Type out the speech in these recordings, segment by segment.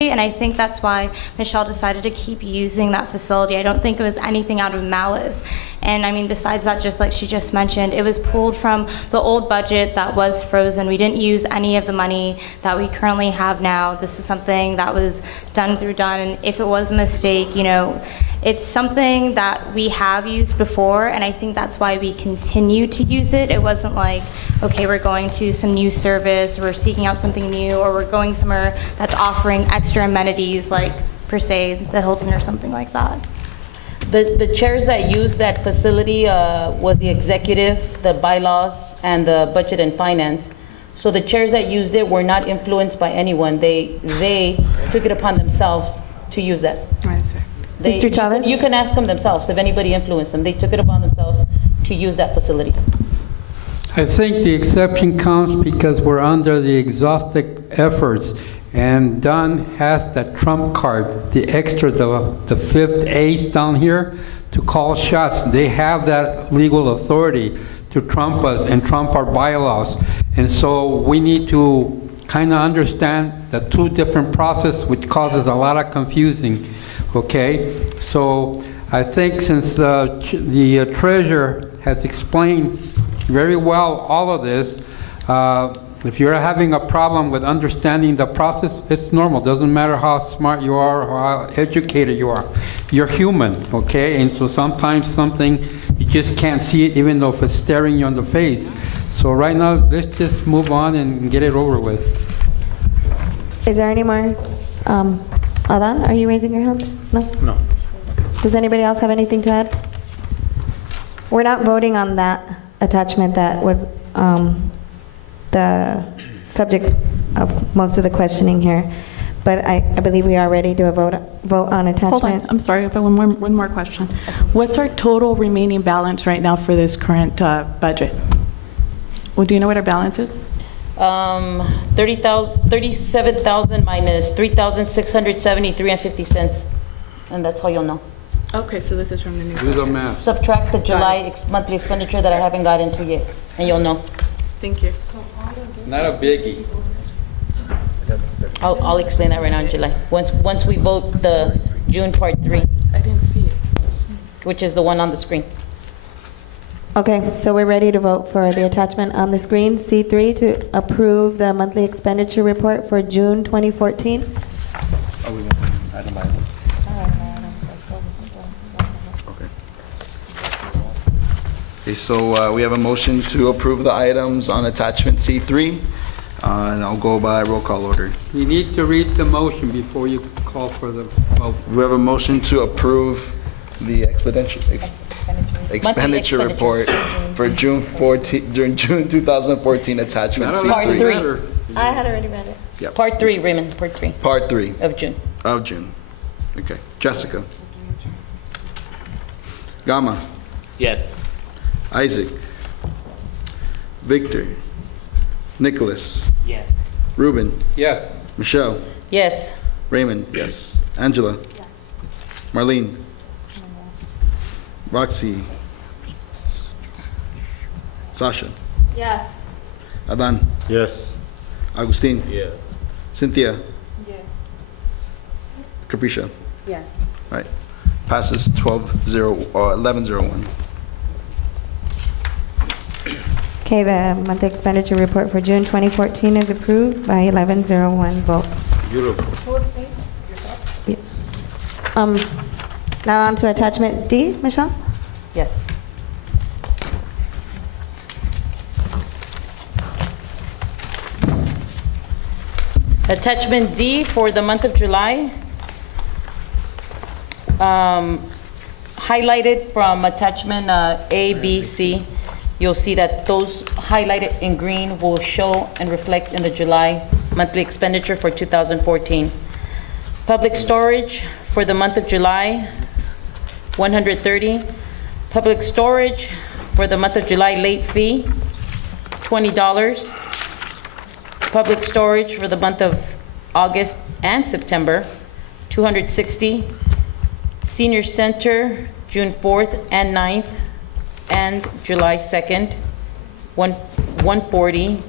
And I think that's why Michelle decided to keep using that facility. I don't think it was anything out of malice. And I mean, besides that, just like she just mentioned, it was pulled from the old budget that was frozen. We didn't use any of the money that we currently have now. This is something that was done. And if it was a mistake, you know, it's something that we have used before, and I think that's why we continue to use it. It wasn't like, okay, we're going to some new service, we're seeking out something new, or we're going somewhere that's offering extra amenities like, per se, the Hilton or something like that. The chairs that used that facility was the executive, the bylaws, and the budget and finance. So the chairs that used it were not influenced by anyone. They took it upon themselves to use that. I see. Mr. Chavez? You can ask them themselves if anybody influenced them. They took it upon themselves to use that facility. I think the exception comes because we're under the exhaustive efforts, and Don has that trump card, the extra, the fifth ace down here to call shots. They have that legal authority to trump us and trump our bylaws. And so we need to kind of understand the two different processes, which causes a lot of confusing. Okay, so I think since the treasurer has explained very well all of this, if you're having a problem with understanding the process, it's normal. Doesn't matter how smart you are or how educated you are. You're human, okay? And so sometimes something, you just can't see it even though if it's staring you in the face. So right now, let's just move on and get it over with. Is there any more? Adan, are you raising your hand? No? No. Does anybody else have anything to add? We're not voting on that attachment that was the subject of most of the questioning here, but I believe we are ready to vote on attachment. Hold on, I'm sorry, but one more question. What's our total remaining balance right now for this current budget? Well, do you know what our balance is? 37,000 minus 3,673 and 50 cents, and that's how you'll know. Okay, so this is from the new. Do the math. Subtract the July monthly expenditure that I haven't got into yet, and you'll know. Thank you. Not a biggie. I'll explain that right now in July. Once we vote the June part 3, I didn't see it. which is the one on the screen. Okay, so we're ready to vote for the attachment on the screen, C3, to approve the monthly expenditure report for June 2014. Oh, we went item by item? Okay. Okay, so we have a motion to approve the items on attachment C3, and I'll go by roll call order. You need to read the motion before you call for the vote. We have a motion to approve the expenditure report for June 2014 attachment Not a Part C3. three. matter. I had already read it. Yep. Part 3, Raymond, part 3 Part 3 of June. of June. Okay, Jessica. Gama. Yes. Isaac. Victor. Nicholas. Yes. Ruben. Yes. Michelle. Yes. Raymond. Yes. Angela. Yes. Marlene. Roxy. Sasha. Yes. Adan. Yes. Agustin. Yeah. Cynthia. Yes. Capricia. Yes. Right. Passes 1101. Okay, the monthly expenditure report for June 2014 is approved by 1101 vote. Beautiful. Now on to attachment D, Michelle? Yes. Attachment D for the month of July. Highlighted from attachment A, B, C. You'll see that those highlighted in green will show and reflect in the July monthly expenditure for 2014. Public storage for the month of July, 130. Public storage for the month of July late fee, $20. Public storage for the month of August and September, $260. Senior Center, June 4th and 9th, and July 2nd, $140.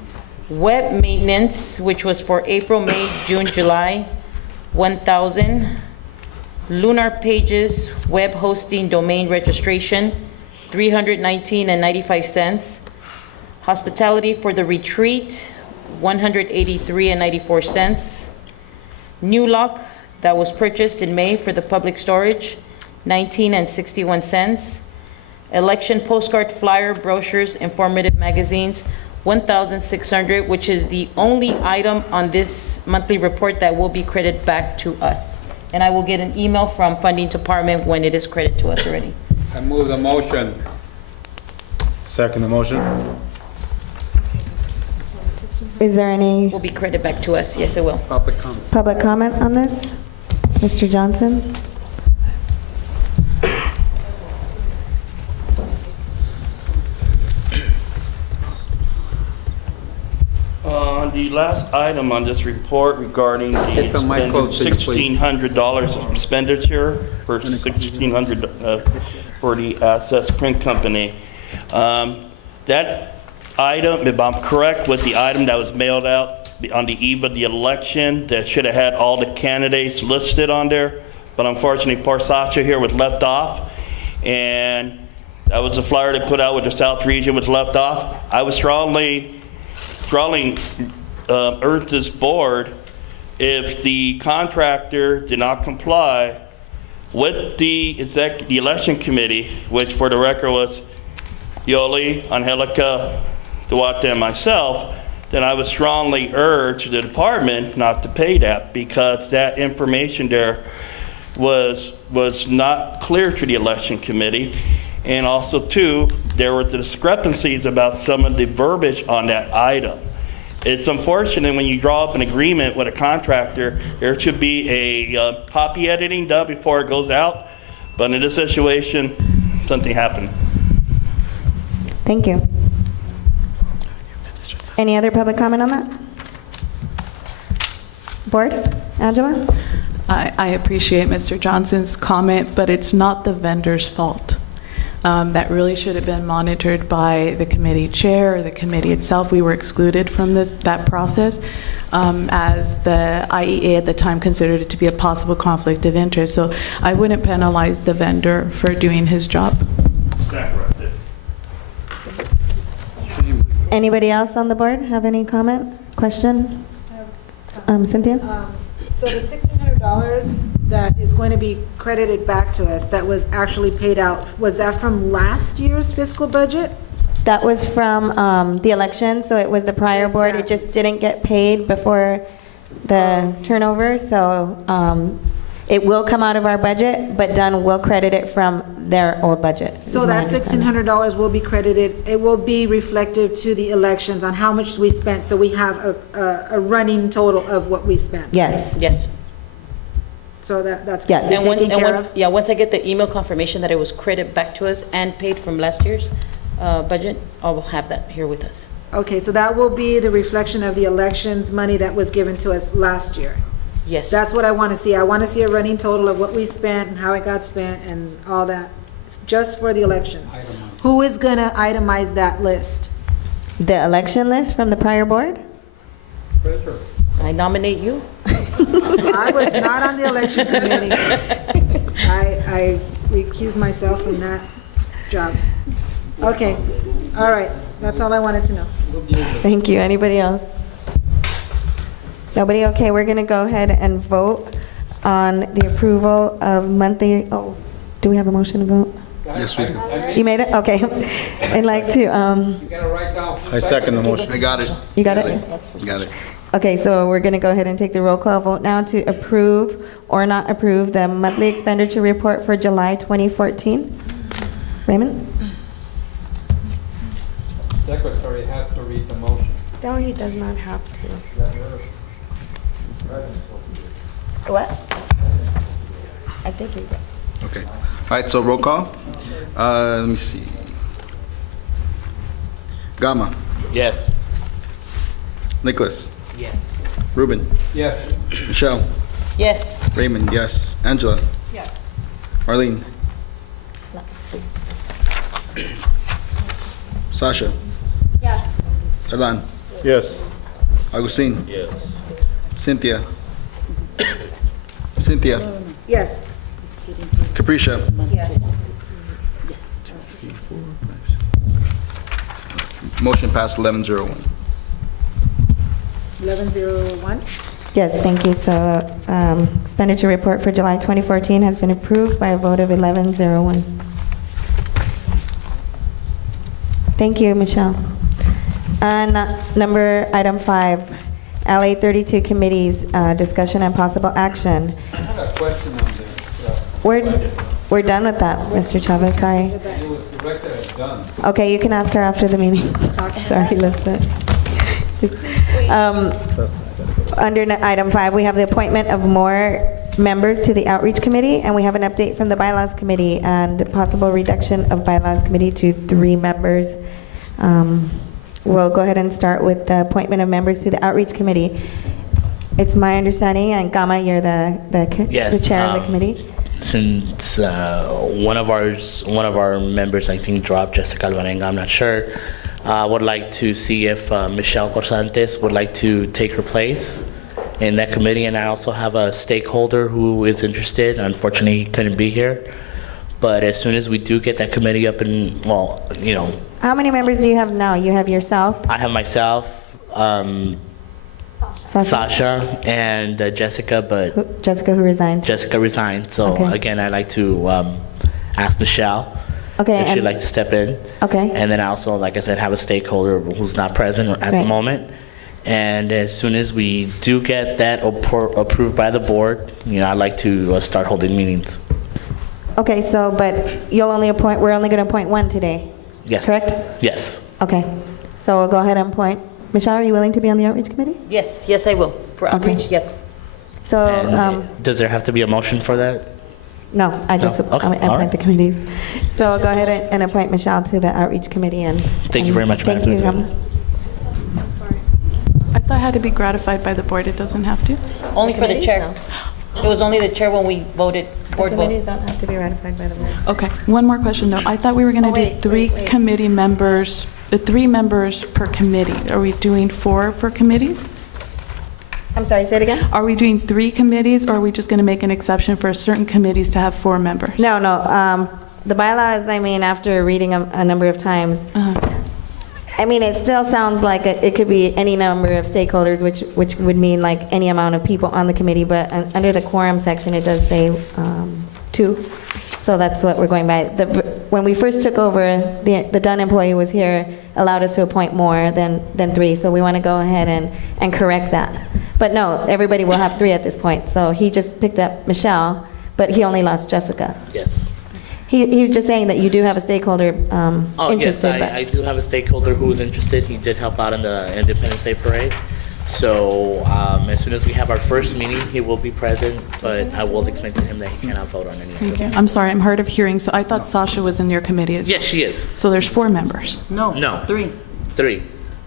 Web maintenance, which was for April, May, June, July, $1,000. Lunar Pages web hosting domain registration, $319.95. Hospitality for the retreat, $183.94. New lock that was purchased in May for the public storage, $19.61. Election postcard, flyer, brochures, informative magazines, $1,600, which is the only item on this monthly report that will be credited back to us. And I will get an email from Funding Department when it is credited to us already. I move the motion. Second the motion? Is there any Will be credited back to us, yes, it will. Public comment. public comment on this? Mr. Johnson? The last item on this report regarding the Get the mic close, please. $1,600 of expenditure for $1,600 for the Access Print Company. That item, if I'm correct, was the item that was mailed out on the eve of the election that should have had all the candidates listed on there. But unfortunately, poor Sasha here was left off. And that was the flyer they put out with the South region was left off. I was strongly urge this board, if the contractor did not comply with the election committee, which for the record was Yoli, Angelica, Duarte, and myself, then I would strongly urge the department not to pay that, because that information there was not clear to the election committee. And also, too, there were discrepancies about some of the verbiage on that item. It's unfortunate when you draw up an agreement with a contractor, there should be a copy editing done before it goes out. But in this situation, something happened. Thank you. Any other public comment on that? Board? Angela? I appreciate Mr. Johnson's comment, but it's not the vendor's fault. That really should have been monitored by the committee chair or the committee itself. We were excluded from that process as the IEA at the time considered it to be a possible conflict of interest. So I wouldn't penalize the vendor for doing his job. Anybody else on the board have any comment, question? Cynthia? So the $1,600 that is going to be credited back to us, that was actually paid out, was that from last year's fiscal budget? That was from the election, so it was the prior board. It just didn't get paid before the turnover, so it will come out of our budget, but Dunn will credit it from their old budget. is So my that understanding. $1,600 will be credited, it will be reflective to the elections on how much we spent, so we have a running total of what we spent. Yes, Yes. So that's Yes. And taken care of? once I get the email confirmation that it was credited back to us and paid from last year's budget, I will have that here with us. Okay, so that will be the reflection of the elections money that was given to us last year. Yes. That's what I want to see. I want to see a running total of what we spent and how it got spent and all that, just for the elections. Who is going to itemize that list? the election list from the prior board? I nominate you. I was not on the election committee. I recuse myself from that job. Okay, all right, that's all I wanted to know. Thank you. Anybody else? Nobody? Okay, we're going to go ahead and vote on the approval of monthly, do we have a motion to vote? Yes, we do. You made it? Okay. I'd like to, You gotta write down. I second the motion. I got it. you got it? Got it. Okay, so we're going to go ahead and take the roll call vote now to approve or not approve the monthly expenditure report for July 2014. Raymond? Secretary has to read the motion. No, he does not have to. What? I think he did. Okay. All right, so roll call. Let me see. Gama. Yes. Nicholas. Yes. Ruben. Yes. Michelle. Yes. Raymond, yes. Angela. Yes. Marlene. Sasha. Yes. Alan. Yes. Agustin. Yes. Cynthia. Cynthia? Yes. Capricia? Yes. Motion passed 11-01. 1101. Yes, thank you. So expenditure report for July 2014 has been approved by a vote of 11-01. Thank you, Michelle. And item 5, LA 32 committees, discussion and possible action. I have a question on this. We're done with that, Mr. Chavez, sorry. It was directed as done. Okay, you can ask her after the meeting. Sorry, Elizabeth. Under item 5, we have the appointment of more members to the Outreach Committee, and we have an update from the Bylaws Committee and possible reduction of Bylaws Committee to 3 members. We'll go ahead and start with the appointment of members to the Outreach Committee. It's my understanding, and Gama, you're the Yes, chair of the committee. Since one of our members, I think, dropped, Jessica Alvarenga, I'm not sure, would like to see if Michelle Corsantes would like to take her place in that committee. And I also have a stakeholder who is interested. Unfortunately, he couldn't be here. But as soon as we do get that committee up and, well, you know, How many members do you have now? You have yourself, I have myself, Sasha, and Jessica, but Jessica, who resigned. Jessica resigned. So Okay. again, I'd like to ask Michelle Okay, if she'd and- like to step in. Okay. And then I also, like I said, have a stakeholder who's not present at the Right. moment. And as soon as we do get that approved by the board, you know, I'd like to start holding meetings. Okay, so, but we're only going to appoint one today, Yes. correct? Yes. Okay, so we'll go ahead and appoint. Michelle, are you willing to be on the Outreach Committee? Yes, yes, I will. For Okay. outreach, yes. So, And does there have to be a motion for that? no, I just No? Okay, all appoint right. the committees. So I'll go ahead and appoint Michelle to the Outreach Committee and. Thank you very much, Thank Madam you. President. I thought it had to be gratified by the board. It doesn't have to? Only for the chair. It was only the chair when we voted, board vote. Committees don't have to be ratified by the board. Okay, one more question though. I thought we were going to do wait, 3 wait. committee members, 3 members per committee. Are we doing 4 for committees? I'm sorry, say it again? Are we doing 3 committees, or are we just going to make an exception for certain committees to have 4 members? No, the bylaws, I mean, after reading a number of times, I mean, it still sounds like it could be any number of stakeholders, which would mean like any amount of people on the committee, but under the quorum section, it does say 2. So that's what we're going by. When we first took over, the Dunn employee was here, allowed us to appoint more than 3, so we want to go ahead and correct that. But no, everybody will have 3 at this point, so he just picked up Michelle, but he only lost Jessica. Yes. He was just saying that you do have a stakeholder Oh, yes, interested, but. I do have a stakeholder who is interested. He did help out in the Independence Day Parade. So as soon as we have our first meeting, he will be present, but I will explain to him that he cannot vote on any of Thank them. you. I'm sorry, I'm hard of hearing, so I thought Sasha was in your committee as well. Yes, she is. So there's 4 members. No. No. 3. 3.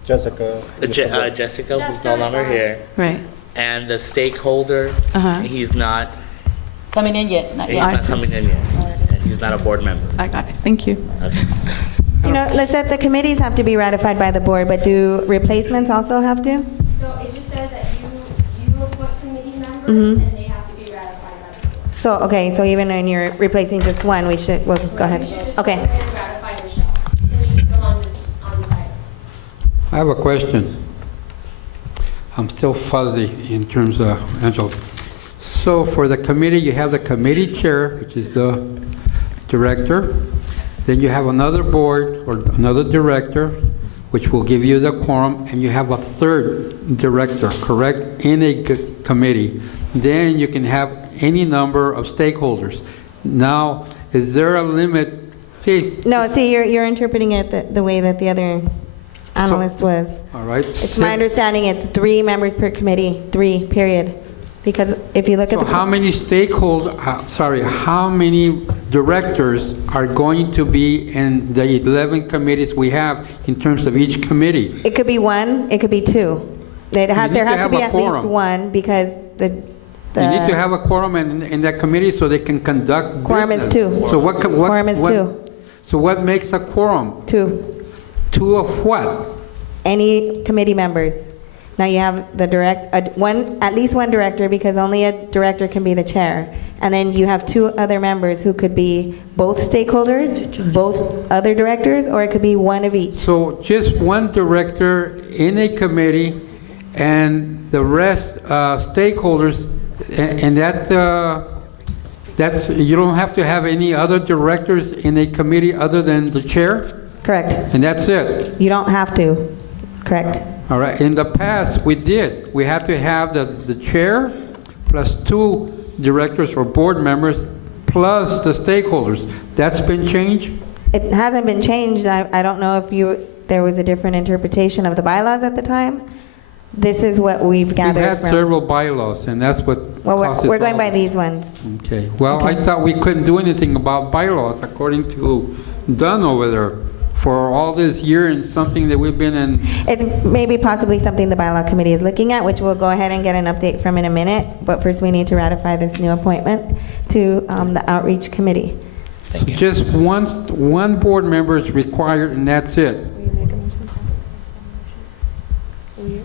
Jessica. Jessica, who's no longer here, Right. and the stakeholder, he's not Coming in yet, not yet. I see. coming in yet, and he's not a board member. I got it. Thank you. Okay. You know, Lisette, the committees have to be ratified by the board, but do replacements also have to? So it just says that you appoint committee members and they have to be ratified by the board. So, okay, so even when you're replacing just one, we'll go ahead. Okay. Ratify Michelle, since she's still on this item. I have a question. I'm still fuzzy in terms of Angela. So for the committee, you have the committee chair, which is the director. Then you have another board or another director, which will give you the quorum, and you have a third director, correct, in a committee. Then you can have any number of stakeholders. Now, is there a limit? See, No, see, you're interpreting it the way that the other analyst was. all right. It's my understanding it's 3 members per committee, 3, period. Because if you look at So the. how many how many directors are going to be in the 11 committees we have in terms of each committee? It could be 1, it could be 2. There need has to to have be a at least quorum. 1 because the. You need to have a quorum in that committee so they can conduct Quorum is business. 2. So what? Quorum is 2. So what makes a quorum? 2. 2 of what? Any committee members. Now you have the at least one director, because only a director can be the chair. And then you have two other members who could be both stakeholders, both other directors, or it could be one of each. So just one director in a committee and the rest stakeholders, and that's, you don't have to have any other directors in a committee other than the chair? Correct. And that's it? You don't have to. Correct. All right, in the past, we did. We had to have the chair plus two directors or board members plus the stakeholders. That's been changed? It hasn't been changed. I don't know if there was a different interpretation of the bylaws at the time. This is what we've We've gathered had from. several bylaws, and that's what Well, causes we're going all by this. these ones. Okay, well, I thought we couldn't do anything about bylaws according to Dunn over there for all this year and something that we've been in. It's maybe possibly something the bylaw committee is looking at, which we'll go ahead and get an update from in a minute. But first, we need to ratify this new appointment to the outreach committee. Thank you. Just one board member is required, and that's it. Will you make a motion? Will you?